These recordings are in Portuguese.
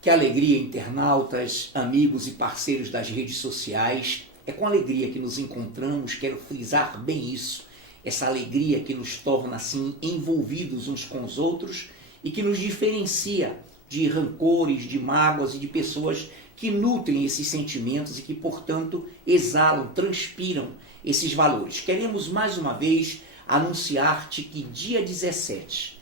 Que alegria, internautas, amigos e parceiros das redes sociais. É com alegria que nos encontramos, quero frisar bem isso. Essa alegria que nos torna assim envolvidos uns com os outros e que nos diferencia de rancores, de mágoas e de pessoas que nutrem esses sentimentos e que, portanto, exalam, transpiram esses valores. Queremos mais uma vez anunciar-te que dia 17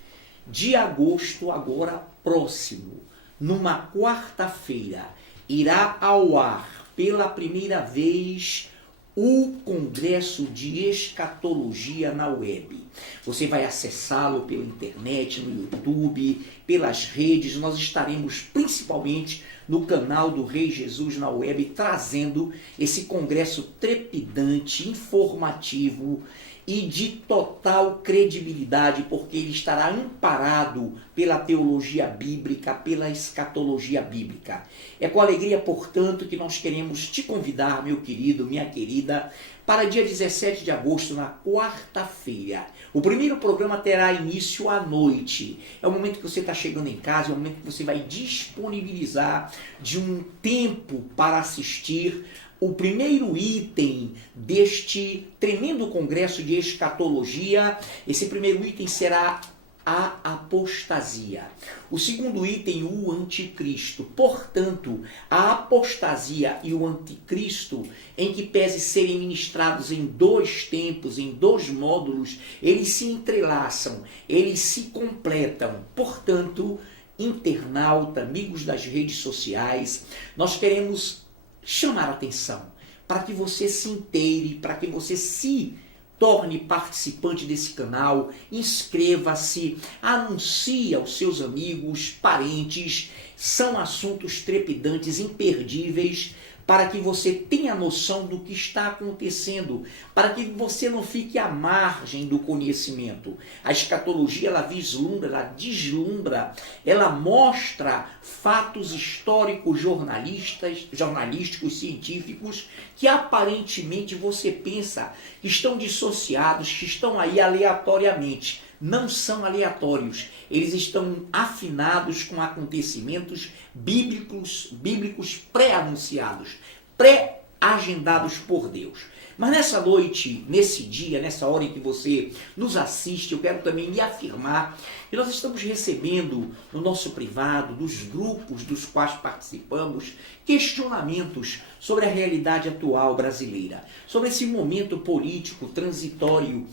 de agosto, agora próximo, numa quarta-feira, irá ao ar pela primeira vez o Congresso de Escatologia na web. Você vai acessá-lo pela internet, no YouTube, pelas redes. Nós estaremos principalmente no canal do Rei Jesus na web, trazendo esse congresso trepidante, informativo e de total credibilidade, porque ele estará amparado pela teologia bíblica, pela escatologia bíblica. É com alegria, portanto, que nós queremos te convidar, meu querido, minha querida, para dia 17 de agosto, na quarta-feira. O primeiro programa terá início à noite. É o momento que você está chegando em casa, é o momento que você vai disponibilizar de um tempo para assistir o primeiro item deste tremendo congresso de escatologia. Esse primeiro item será a apostasia. O segundo item, o anticristo. Portanto, a apostasia e o anticristo, em que pese serem ministrados em dois tempos, em dois módulos, eles se entrelaçam, eles se completam. Portanto, internauta, amigos das redes sociais, nós queremos chamar a atenção para que você se inteire, para que você se torne participante desse canal, inscreva-se, anuncie aos seus amigos, parentes. São assuntos trepidantes, imperdíveis, para que você tenha noção do que está acontecendo, para que você não fique à margem do conhecimento. A escatologia, ela vislumbra, ela deslumbra, ela mostra fatos históricos, jornalísticos, científicos, que aparentemente você pensa que estão dissociados, que estão aí aleatoriamente. Não são aleatórios, eles estão afinados com acontecimentos bíblicos pré-anunciados, pré-agendados por Deus. Mas nessa noite, nesse dia, nessa hora em que você nos assiste, eu quero também lhe afirmar que nós estamos recebendo no nosso privado, dos grupos dos quais participamos, questionamentos sobre a realidade atual brasileira, sobre esse momento político transitório,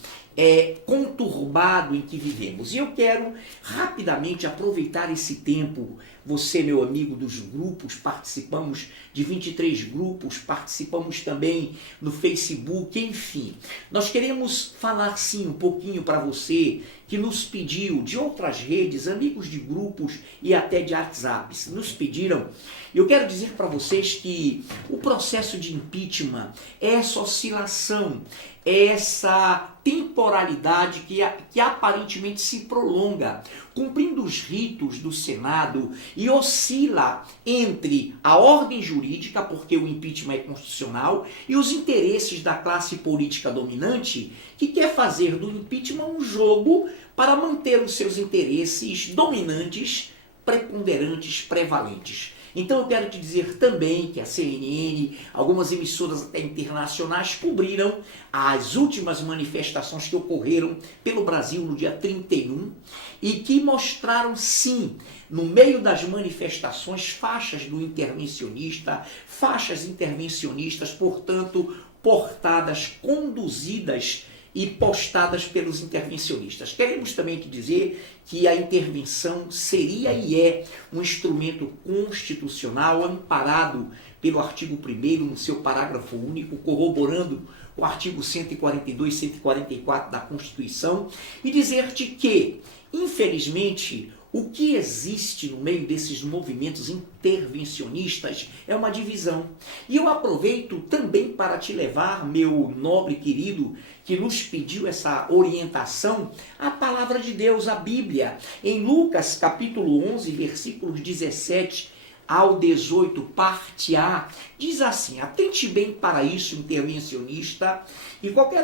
conturbado em que vivemos. E eu quero rapidamente aproveitar esse tempo. Você, meu amigo dos grupos, participamos de 23 grupos, participamos também no Facebook, enfim. Nós queremos falar sim um pouquinho para você que nos pediu de outras redes, amigos de grupos e até de WhatsApp, nos pediram. Eu quero dizer para vocês que o processo de impeachment é essa oscilação, essa temporalidade que aparentemente se prolonga, cumprindo os ritos do Senado e oscila entre a ordem jurídica, porque o impeachment é constitucional, e os interesses da classe política dominante, que quer fazer do impeachment um jogo para manter os seus interesses dominantes, preponderantes, prevalentes. Então eu quero te dizer também que a CNN, algumas emissoras até internacionais, cobriram as últimas manifestações que ocorreram pelo Brasil no dia 31 e que mostraram sim, no meio das manifestações, faixas do intervencionista, faixas intervencionistas, portanto, portadas, conduzidas e postadas pelos intervencionistas. Queremos também te dizer que a intervenção seria e é um instrumento constitucional amparado pelo artigo 1º no seu parágrafo único, corroborando o artigo 142 e 144 da Constituição, e dizer-te que, infelizmente, o que existe no meio desses movimentos intervencionistas é uma divisão. E eu aproveito também para te levar, meu nobre querido, que nos pediu essa orientação, a palavra de Deus, a Bíblia. Em Lucas capítulo 11, versículos 17 ao 18, parte A, diz assim: atente bem para isso, intervencionista, e qualquer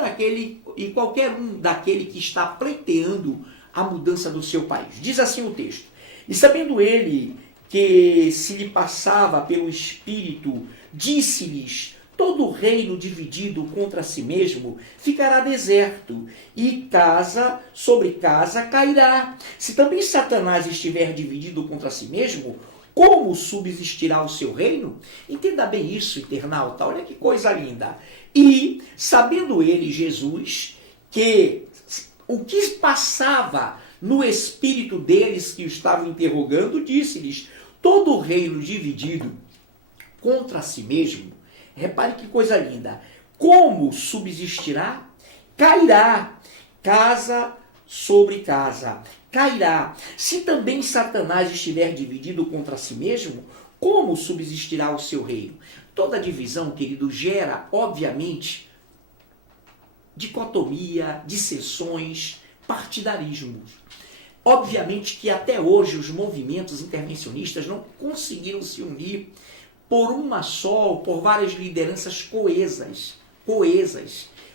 um daquele que está pleiteando a mudança do seu país. Diz assim o texto: e sabendo ele que se lhe passava pelo Espírito, disse-lhes: todo reino dividido contra si mesmo ficará deserto, e casa sobre casa cairá. Se também Satanás estiver dividido contra si mesmo, como subsistirá o seu reino? Entenda bem isso, internauta, olha que coisa linda. E, sabendo ele, Jesus, que o que passava no espírito deles que o estavam interrogando, disse-lhes: todo reino dividido contra si mesmo, repare que coisa linda, como subsistirá? Cairá, casa sobre casa, cairá. Se também Satanás estiver dividido contra si mesmo, como subsistirá o seu reino? Toda divisão, querido, gera, obviamente, dicotomia, dissensões, partidarismos. Obviamente que até hoje os movimentos intervencionistas não conseguiram se unir por uma só, por várias lideranças coesas.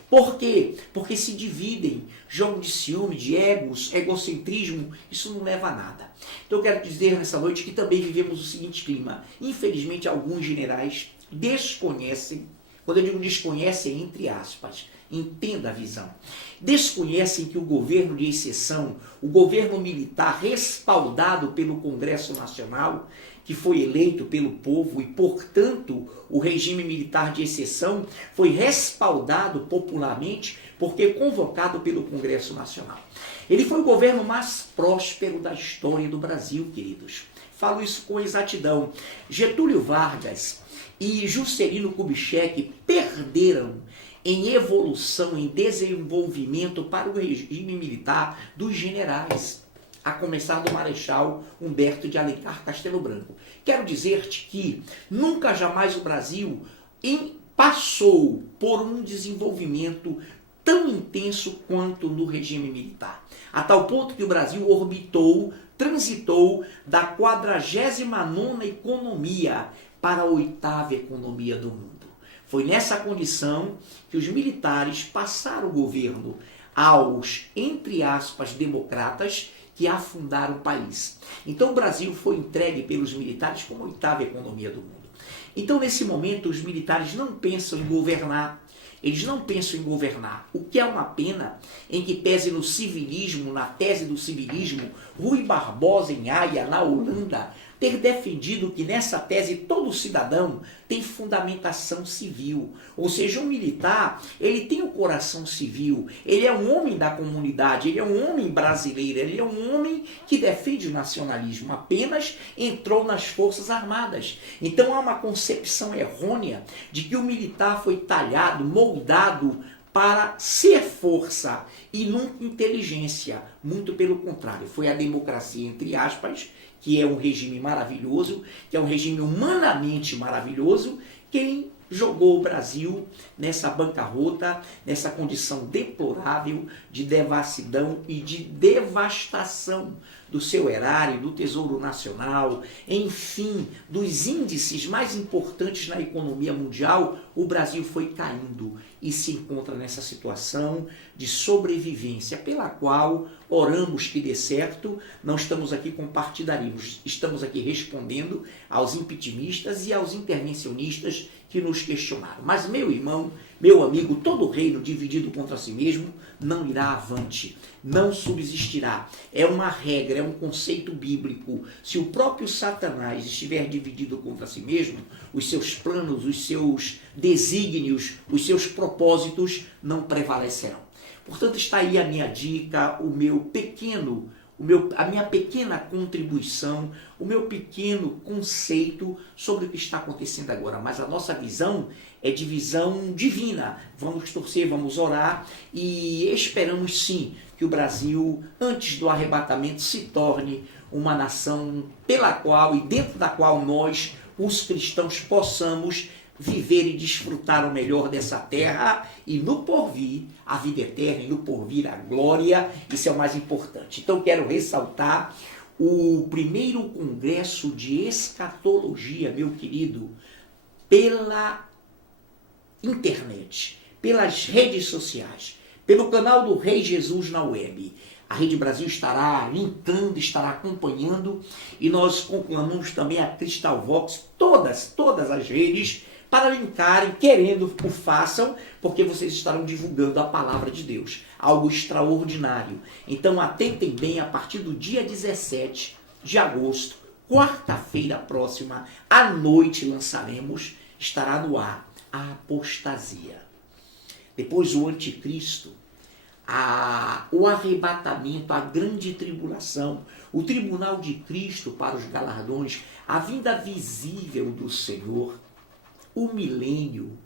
Por quê? Porque se dividem, jogo de ciúme, de egos, egocentrismo, isso não leva a nada. Então eu quero dizer nessa noite que também vivemos o seguinte clima. Infelizmente alguns generais desconhecem, quando eu digo desconhecem, entre aspas, entenda a visão. Desconhecem que o governo de exceção, o governo militar respaldado pelo Congresso Nacional, que foi eleito pelo povo e, portanto, o regime militar de exceção foi respaldado popularmente porque convocado pelo Congresso Nacional. Ele foi o governo mais próspero da história do Brasil, queridos. Falo isso com exatidão. Getúlio Vargas e Juscelino Kubitschek perderam em evolução, em desenvolvimento para o regime militar dos generais, a começar do Marechal Humberto de Alencar Castelo Branco. Quero dizer-te que nunca jamais o Brasil passou por um desenvolvimento tão intenso quanto no regime militar. A tal ponto que o Brasil transitou da 49ª economia para a 8ª economia do mundo. Foi nessa condição que os militares passaram o governo aos, entre aspas, democratas, que afundaram o país. Então o Brasil foi entregue pelos militares como a 8ª economia do mundo. Então nesse momento os militares não pensam em governar, eles não pensam em governar, o que é uma pena, em que pese no civilismo, na tese do civilismo, Rui Barbosa em Haia, na Holanda, ter defendido que nessa tese todo cidadão tem fundamentação civil. Ou seja, um militar, ele tem o coração civil, ele é um homem da comunidade, ele é um homem brasileiro, ele é um homem que defende o nacionalismo, apenas entrou nas Forças Armadas. Então há uma concepção errônea de que o militar foi talhado, moldado para ser força e nunca inteligência. Muito pelo contrário, foi a democracia, entre aspas, que é um regime maravilhoso, que é um regime humanamente maravilhoso, quem jogou o Brasil nessa bancarrota, nessa condição deplorável de devassidão e de devastação do seu erário, do Tesouro Nacional, enfim, dos índices mais importantes na economia mundial, o Brasil foi caindo e se encontra nessa situação de sobrevivência, pela qual oramos que dê certo. Não estamos aqui com partidarismos, estamos aqui respondendo aos impeachmentistas e aos intervencionistas que nos questionaram. Mas, meu irmão, meu amigo, todo reino dividido contra si mesmo não irá avante, não subsistirá. É uma regra, é um conceito bíblico. Se o próprio Satanás estiver dividido contra si mesmo, os seus planos, os seus desígnios, os seus propósitos não prevalecerão. Portanto, está aí a minha dica, a minha pequena contribuição, o meu pequeno conceito sobre o que está acontecendo agora. Mas a nossa visão é de visão divina. Vamos torcer, vamos orar e esperamos sim que o Brasil, antes do arrebatamento, se torne uma nação pela qual e dentro da qual nós, os cristãos, possamos viver e desfrutar o melhor dessa terra e no porvir a vida eterna e no porvir a glória. Isso é o mais importante. Então quero ressaltar o primeiro congresso de escatologia, meu querido, pela internet, pelas redes sociais, pelo canal do Rei Jesus na web. A Rede Brasil estará linkando, estará acompanhando, e nós conclamamos também a Crystal Vox, todas as redes, para linkarem, querendo o façam, porque vocês estarão divulgando a palavra de Deus, algo extraordinário. Então atentem bem, a partir do dia 17 de agosto, quarta-feira próxima, à noite lançaremos, estará no ar, a apostasia. Depois o anticristo, o arrebatamento, a grande tribulação, o tribunal de Cristo para os galardões, a vinda visível do Senhor, o milênio.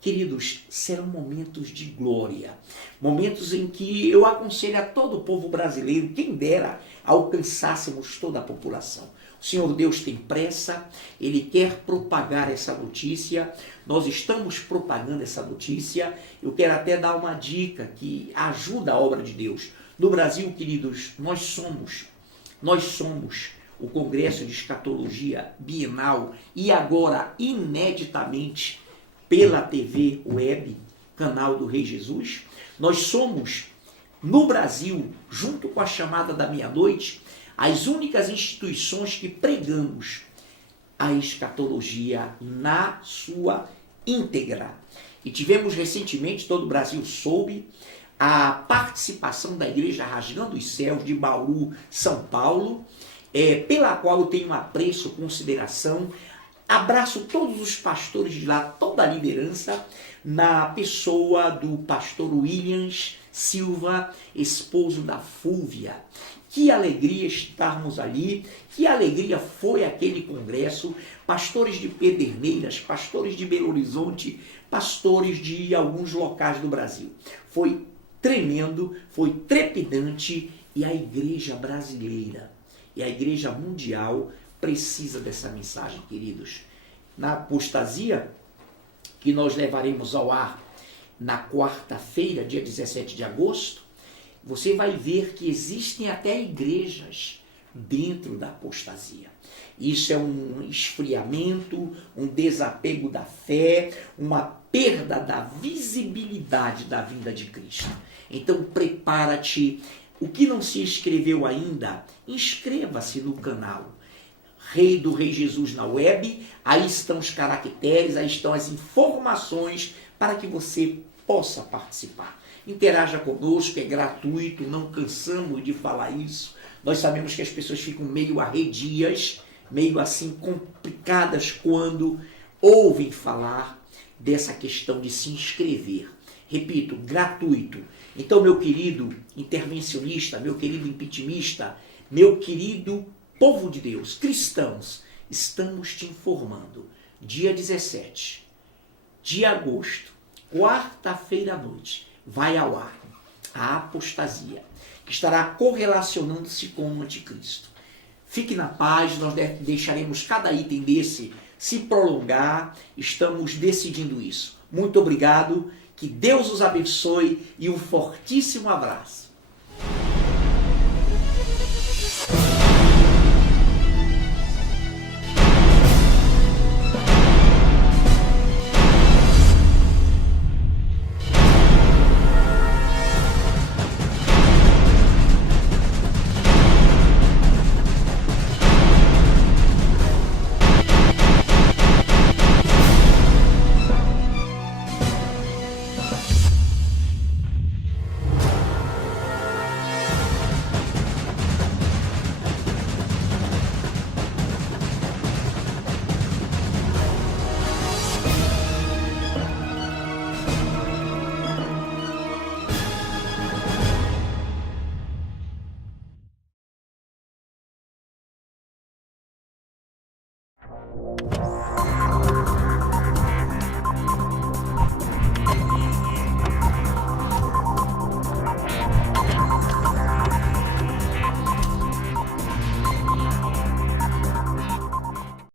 Queridos, serão momentos de glória, momentos em que eu aconselho a todo o povo brasileiro, quem dera alcançássemos toda a população. O Senhor Deus tem pressa, Ele quer propagar essa notícia, nós estamos propagando essa notícia. Eu quero até dar uma dica que ajuda a obra de Deus. No Brasil, queridos, nós somos o Congresso de Escatologia Bienal, e agora, ineditamente, pela TV Web, canal do Rei Jesus. Nós somos, no Brasil, junto com a Chamada da Meia-Noite, as únicas instituições que pregamos a escatologia na sua íntegra. E tivemos recentemente, todo o Brasil soube, a participação da Igreja Rasgando os Céus de Bauru, São Paulo, pela qual eu tenho apreço, consideração. Abraço todos os pastores de lá, toda a liderança, na pessoa do pastor Williams Silva, esposo da Fúvia. Que alegria estarmos ali, que alegria foi aquele congresso. Pastores de Pederneiras, pastores de Belo Horizonte, pastores de alguns locais do Brasil. Foi tremendo, foi trepidante, e a igreja brasileira e a igreja mundial precisa dessa mensagem, queridos. Na apostasia, que nós levaremos ao ar na quarta-feira, dia 17 de agosto, você vai ver que existem até igrejas dentro da apostasia. Isso é um esfriamento, um desapego da fé, uma perda da visibilidade da vinda de Cristo. Então prepara-te. O que não se inscreveu ainda, inscreva-se no canal Rei do Rei Jesus na web. Aí estão os caracteres, aí estão as informações para que você possa participar. Interaja conosco, é gratuito, não cansamos de falar isso. Nós sabemos que as pessoas ficam meio arredias, meio assim complicadas quando ouvem falar dessa questão de se inscrever. Repito, gratuito. Então, meu querido intervencionista, meu querido impeachmentista, meu querido povo de Deus, cristãos, estamos te informando. Dia 17 de agosto, quarta-feira à noite, vai ao ar a apostasia, que estará correlacionando-se com o anticristo. Fique na paz, nós deixaremos cada item desse se prolongar, estamos decidindo isso. Muito obrigado, que Deus os abençoe e um fortíssimo abraço.